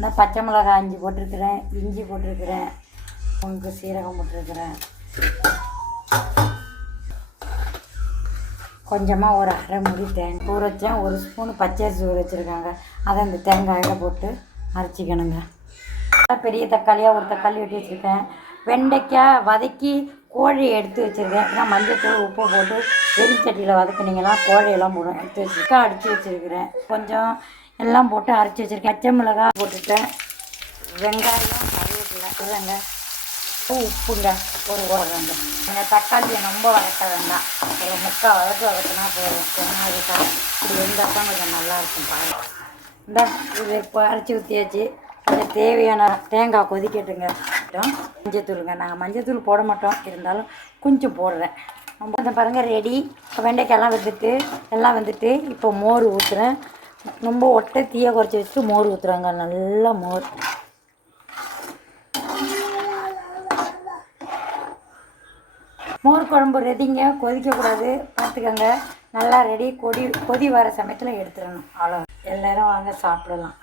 இந்த பச்சை மிளகாய் 5 போட்டிருக்கிறேன், இஞ்சி போட்டிருக்கிறேன், கொஞ்சம் சீரகம் போட்டிருக்கிறேன், கொஞ்சமாக ஒரு அரை முடி தேங்காய் ஊற வச்சேன். 1 ஸ்பூன் பச்சரிசி ஊற வச்சுருக்காங்க, அதை இந்த தேங்காயில் போட்டு அரைச்சிக்கணுங்க. பெரிய தக்காளியாக ஒரு தக்காளி வெட்டி வச்சுருக்கேன். வெண்டைக்காய் வதக்கி கோழி எடுத்து வச்சுருக்கேன். நான் மஞ்சத்தூள் உப்பு போட்டு வெறிச்சட்டியில் வதக்குனிங்கன்னா கோழியெல்லாம் போடும். எடுத்து வச்சுருக்கேன். அடித்து வச்சுருக்கிறேன். கொஞ்சம் எல்லாம் போட்டு அரைச்சி வச்சுருக்கேன். பச்சை மிளகாய் போட்டுட்டேன். வெங்காயம் கருவேப்பிலை உப்புங்க ஒரு போடுறேங்க. நீங்கள் தக்காளியை ரொம்ப வதக்க வேண்டாம், ஒரு முக்கால் வதக்குனா போதும். சொன்னால் இப்படி இருந்தால் தான் கொஞ்சம் நல்லாயிருக்கும். பாருங்கள், இந்த இது இப்போ அரைச்சி ஊற்றியாச்சு. கொஞ்சம் தேவையான தேங்காய் கொதிக்கட்டுங்க. மஞ்சத்தூளுங்க, நாங்கள் மஞ்சத்தூள் போட மாட்டோம், இருந்தாலும் கொஞ்சம் போடுறேன். ரொம்ப இந்த பாருங்கள் ரெடி. வெண்டைக்காயெல்லாம் எல்லாம் வந்துட்டு இப்போ மோர் ஊற்றுறேன். ரொம்ப ஒட்டை தீயை குறைச்சி வச்சுட்டு மோர் ஊற்றுறாங்க. நல்லா மோர் குழம்பு ரெடிங்க. கொதிக்கக்கூடாது, பார்த்துக்கோங்க. நல்லா ரெடி. கொதி வர சமயத்தில் எடுத்துடணும். அவ்வளோ. எல்லோரும் வாங்க சாப்பிடலாம்.